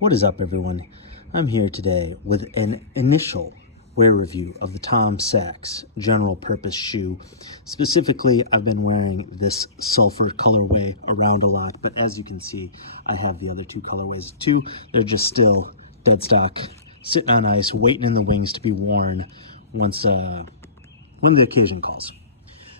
What is up, everyone? I'm here today with an initial wear review of the Sachs general purpose shoe. Specifically, I've been wearing this Sulfur colorway around a lot, but as you can see, I have the other two colorways too. They're just still dead stock, sitting on ice, waiting in the wings to be worn once when the occasion calls.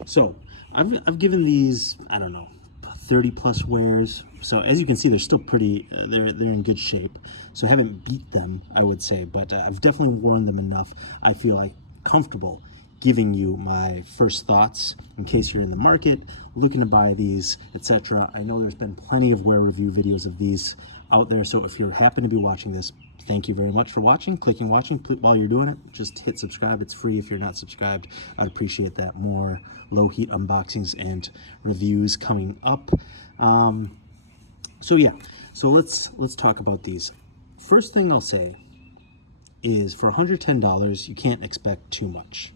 So I've given these, I don't know, 30 plus wears. So as you can see, they're still pretty, they're in good shape. So I haven't beat them, I would say, but I've definitely worn them enough. I feel like comfortable giving you my first thoughts in case you're in the market, looking to buy these, etc. I know there's been plenty of wear review videos of these out there. So if you happen to be watching this, thank you very much for watching. Clicking watching. While you're doing it, just hit subscribe. It's free if you're not subscribed. I'd appreciate that. More Lowheat unboxings and reviews coming up. So yeah, so let's talk about these. First thing I'll say is for $110, you can't expect too much.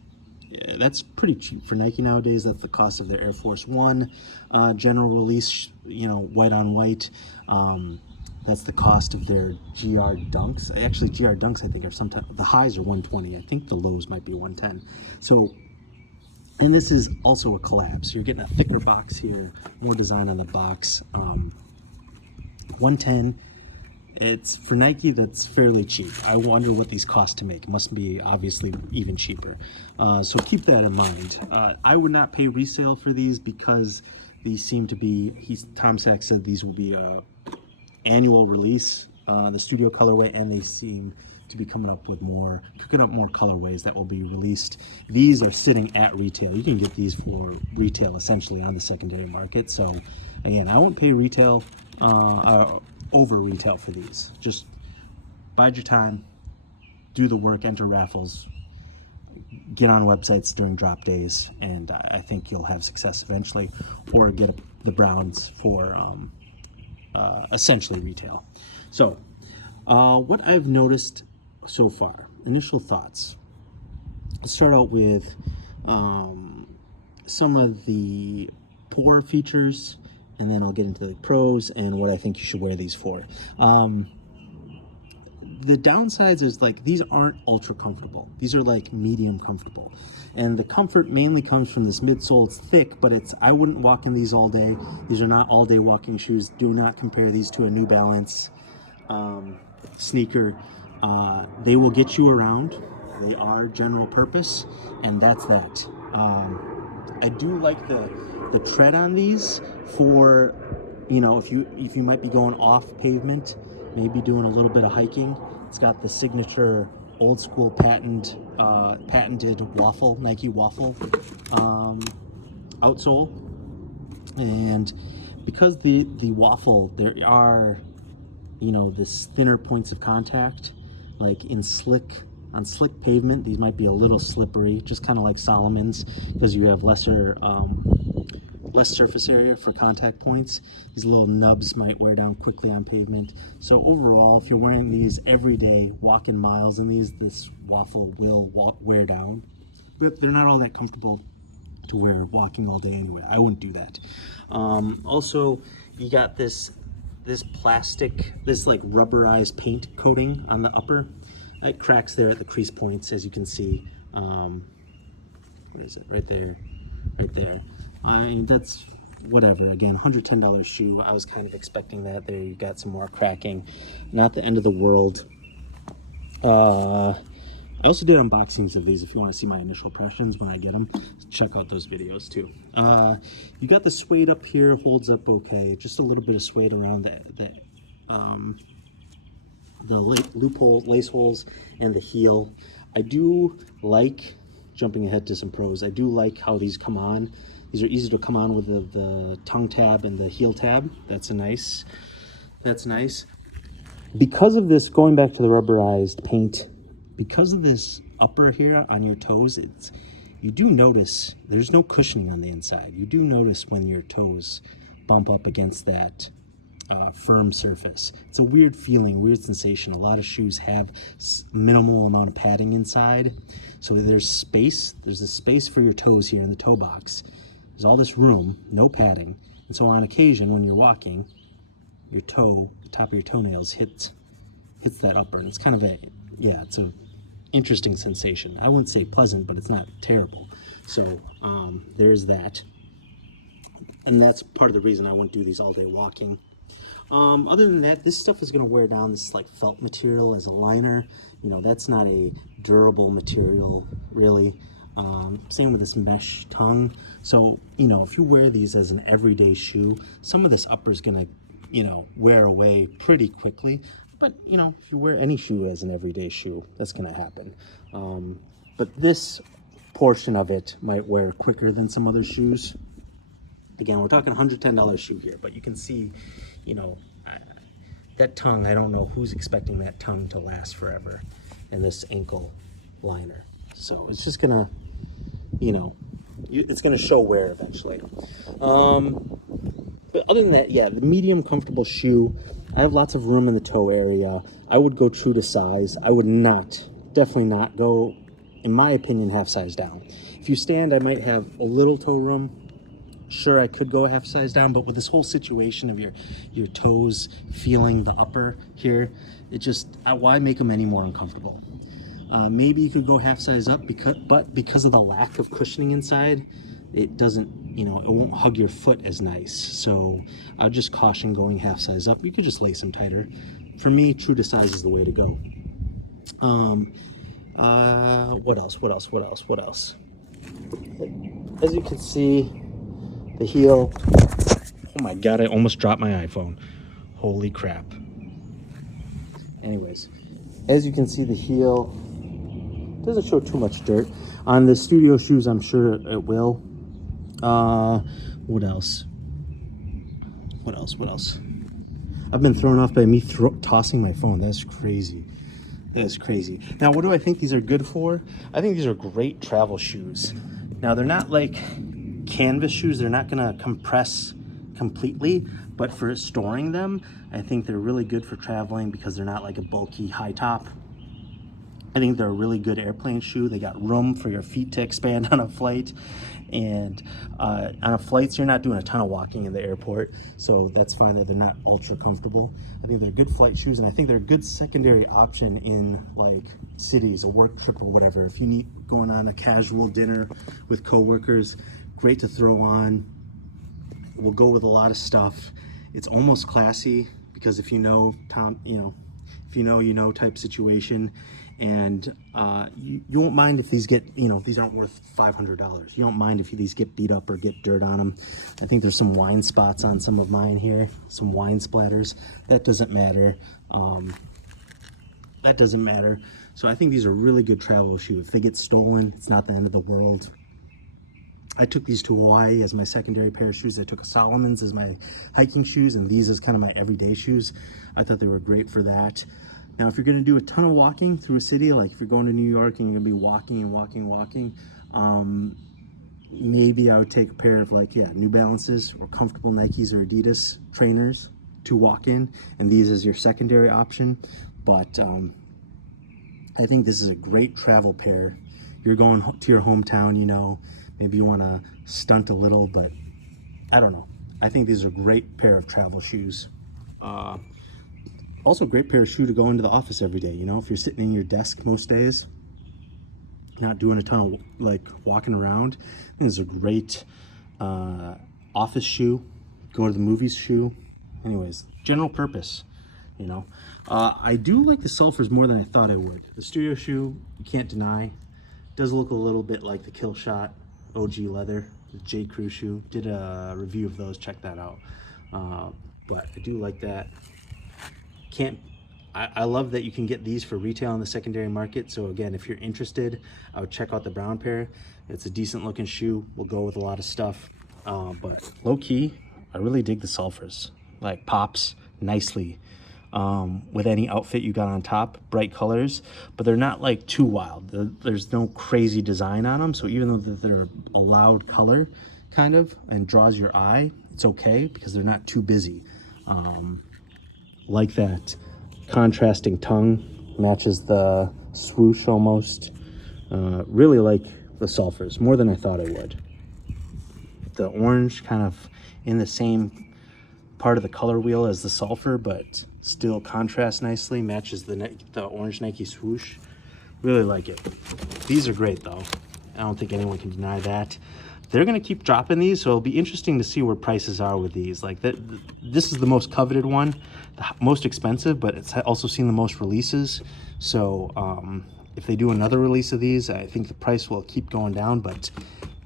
Yeah, that's pretty cheap for Nike nowadays. That's the cost of their Air Force One general release, you know, white on white. That's the cost of their GR Dunks. Actually, GR Dunks, I think, are sometimes, the highs are 120. I think the lows might be 110. So, and this is also a collab. So you're getting a thicker box here, more design on the box. 110. It's for Nike, that's fairly cheap. I wonder what these cost to make. It must be obviously even cheaper. So keep that in mind. I would not pay resale for these because these seem to be, Tom Sachs said these will be annual release, the studio colorway, and they seem to be coming up with cooking up more colorways that will be released. These are sitting at retail. You can get these for retail essentially on the secondary market. So again, I won't pay retail, over retail for these. Just bide your time, do the work, enter raffles, get on websites during drop days, and I think you'll have success eventually, or get the Browns for essentially retail. So what I've noticed so far, initial thoughts. Let's start out with some of the poor features, and then I'll get into the pros and what I think you should wear these for. The downsides is, like, these aren't ultra comfortable. These are like medium comfortable, and the comfort mainly comes from this midsole. It's thick, but I wouldn't walk in these all day. These are not all day walking shoes. Do not compare these to a New Balance sneaker. They will get you around. They are general purpose, and that's that. I do like the tread on these for, you know, if you might be going off pavement, maybe doing a little bit of hiking. It's got the signature old school patented waffle, Nike waffle outsole. And because the waffle, there are, you know, this thinner points of contact, like on slick pavement, these might be a little slippery, just kind of like Solomon's, because you have less surface area for contact points. These little nubs might wear down quickly on pavement. So overall, if you're wearing these every day, walking miles in these, this waffle will wear down. But they're not all that comfortable to wear walking all day anyway. I wouldn't do that. Also, you got this plastic, this like rubberized paint coating on the upper. It cracks there at the crease points, as you can see. Where is it? Right there. Right there. That's whatever. Again, $110 shoe. I was kind of expecting that. There you got some more cracking. Not the end of the world. I also did unboxings of these. If you want to see my initial impressions when I get them, check out those videos too. You got the suede up here, holds up okay. Just a little bit of suede around the loophole, lace holes, and the heel. I do like, jumping ahead to some pros, I do like how these come on. These are easy to come on with the tongue tab and the heel tab. That's nice. Because of this, going back to the rubberized paint, because of this upper here on your toes, you do notice there's no cushioning on the inside. You do notice when your toes bump up against that firm surface. It's a weird feeling, weird sensation. A lot of shoes have minimal amount of padding inside, so there's space. There's a space for your toes here in the toe box. There's all this room, no padding, and so on occasion when you're walking, your toe, the top of your toenails hit hits that upper, and it's kind of a, yeah, it's a interesting sensation. I wouldn't say pleasant, but it's not terrible. So there's that. And that's part of the reason I wouldn't do these all day walking. Other than that, this stuff is going to wear down. This is like felt material as a liner. You know, that's not a durable material, really. Same with this mesh tongue. So, you know, if you wear these as an everyday shoe, some of this upper is going to, you know, wear away pretty quickly. But, you know, if you wear any shoe as an everyday shoe, that's going to happen. But this portion of it might wear quicker than some other shoes. Again, we're talking $110 shoe here, but you can see, you know, that tongue, I don't know who's expecting that tongue to last forever, and this ankle liner. So it's just gonna, you know, it's gonna show wear eventually. But other than that, yeah, the medium comfortable shoe. I have lots of room in the toe area. I would go true to size. I would not, definitely not go, in my opinion, half size down. If you stand, I might have a little toe room. Sure, I could go a half size down, but with this whole situation of your toes feeling the upper here, it just, why make them any more uncomfortable? Maybe you could go half size up, because of the lack of cushioning inside, it doesn't, you know, it won't hug your foot as nice. So I would just caution going half size up. You could just lace them tighter. For me, true to size is the way to go. What else? As you can see, the heel, oh my God, I almost dropped my iPhone. Holy crap. Anyways, as you can see, the heel doesn't show too much dirt. On the studio shoes, I'm sure it will. What else? I've been thrown off by me tossing my phone. That's crazy. Now, what do I think these are good for? I think these are great travel shoes. Now, they're not like canvas shoes. They're not gonna compress completely, but for storing them, I think they're really good for traveling because they're not like a bulky high top. I think they're a really good airplane shoe. They got room for your feet to expand on a flight. And on a flight, you're not doing a ton of walking in the airport, so that's fine that they're not ultra comfortable. I think they're good flight shoes, and I think they're a good secondary option in like cities, a work trip or whatever. If you need going on a casual dinner with coworkers, great to throw on. Will go with a lot of stuff. It's almost classy because if you know Tom, you know, if you know type situation. And you won't mind if these get, you know, these aren't worth $500. You don't mind if these get beat up or get dirt on them. I think there's some wine spots on some of mine here, some wine splatters. That doesn't matter. So I think these are really good travel shoes. If they get stolen, it's not the end of the world. I took these to Hawaii as my secondary pair of shoes. I took a Solomon's as my hiking shoes, and these as kind of my everyday shoes. I thought they were great for that. Now, if you're going to do a ton of walking through a city, like if you're going to New York and you're going to be walking, maybe I would take a pair of New Balances or comfortable Nikes or Adidas trainers to walk in, and these as your secondary option. But I think this is a great travel pair. You're going to your hometown, you know, maybe you want to stunt a little, but I don't know. I think these are a great pair of travel shoes. Also a great pair of shoe to go into the office every day. You know, if you're sitting in your desk most days, not doing a ton of walking around, I think this is a great office shoe, go to the movies shoe. Anyways, general purpose, you know. I do like the Sulfurs more than I thought I would. The studio shoe, you can't deny, does look a little bit like the Killshot OG leather, the J. Crew shoe. Did a review of those, check that out. But I do like that. I love that you can get these for retail in the secondary market. So again, if you're interested, I would check out the brown pair. It's a decent looking shoe. Will go with a lot of stuff. But low key, I really dig the Sulfurs. Like pops nicely with any outfit you got on top. Bright colors, but they're not like too wild. There's no crazy design on them. So even though they're a loud color kind of and draws your eye, it's okay because they're not too busy. Like that contrasting tongue matches the swoosh almost. Really like the Sulfurs more than I thought I would. The orange kind of in the same part of the color wheel as the Sulfur, but still contrasts nicely, matches the orange Nike swoosh. Really like it. These are great though. I don't think anyone can deny that. They're going to keep dropping these, so it'll be interesting to see where prices are with these. Like this is the most coveted one, the most expensive, but it's also seen the most releases. So if they do another release of these, I think the price will keep going down, but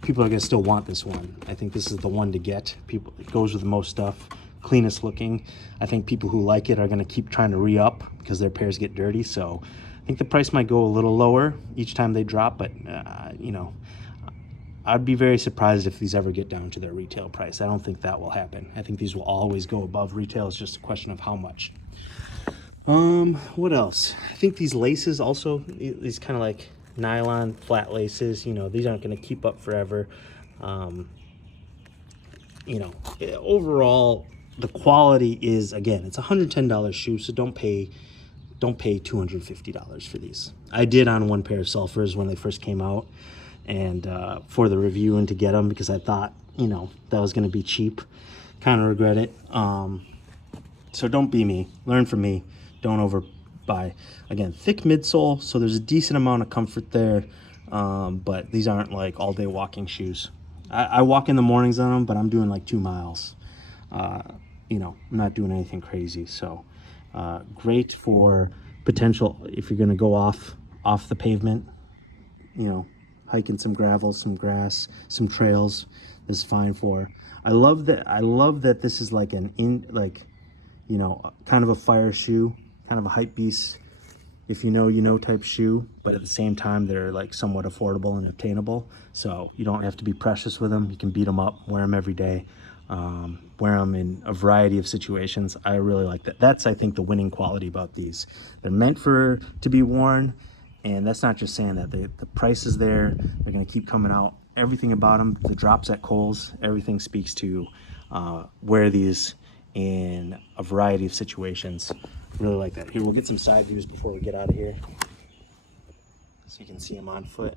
people are going to still want this one. I think this is the one to get. People, it goes with the most stuff, cleanest looking. I think people who like it are going to keep trying to re-up because their pairs get dirty. So I think the price might go a little lower each time they drop, but you know, I'd be very surprised if these ever get down to their retail price. I don't think that will happen. I think these will always go above retail. It's just a question of how much. What else? I think these laces also, these kind of like nylon flat laces, you know, these aren't going to keep up forever. You know, overall, the quality is, again, it's a $110 shoe, so don't pay $250 for these. I did on one pair of Sulfurs when they first came out, and for the review and to get them because I thought, you know, that was going to be cheap. Kind of regret it. So don't be me. Learn from me. Don't overbuy. Again, thick midsole, so there's a decent amount of comfort there, but these aren't like all-day walking shoes. I walk in the mornings on them, but I'm doing like 2 miles. You know, I'm not doing anything crazy. So great for potential if you're going to go off the pavement, you know, hiking some gravel, some grass, some trails. This is fine for. I love that this is like you know, kind of a fire shoe, kind of a hype beast, if you know type shoe, but at the same time they're like somewhat affordable and obtainable, so you don't have to be precious with them. You can beat them up, wear them every day, wear them in a variety of situations. I really like that. That's, I think, the winning quality about these. They're meant to be worn, and that's not just saying that. The price is there. They're going to keep coming out. Everything about them, the drops at Kohl's, everything speaks to wear these in a variety of situations. Really like that. Here, we'll get some side views before we get out of here so you can see them on foot.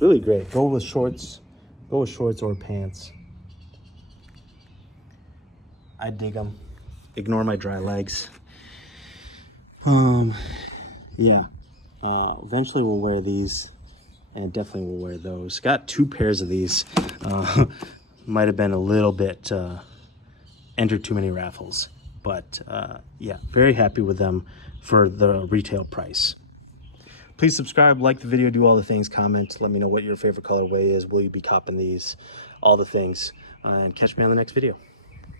Really great. Go with shorts or pants. I dig them. Ignore my dry legs. Yeah. Eventually we'll wear these, and definitely we'll wear those. Got 2 pairs of these. Might have been a little bit entered too many raffles, but yeah, very happy with them for the retail price. Please subscribe, like the video, do all the things, comment, let me know what your favorite colorway is. Will you be copping these? All the things, and catch me on the next video.